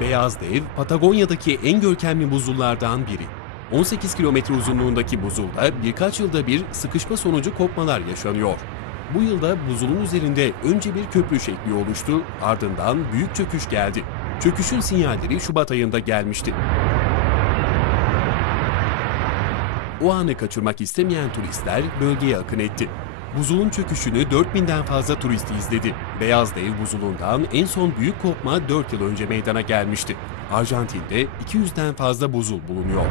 Beyaz Dev, Patagonya'daki en görkemli buzullardan biri. 18 kilometre uzunluğundaki buzulda birkaç yılda bir sıkışma sonucu kopmalar yaşanıyor. Bu yılda buzulun üzerinde önce bir köprü şekli oluştu, ardından büyük çöküş geldi. Çöküşün sinyalleri Şubat ayında gelmişti. O anı kaçırmak istemeyen turistler bölgeye akın etti. Buzulun çöküşünü 4000'den fazla turist izledi. Beyaz Dev buzulundan en son büyük kopma 4 yıl önce meydana gelmişti. Arjantin'de 200'den fazla buzul bulunuyor.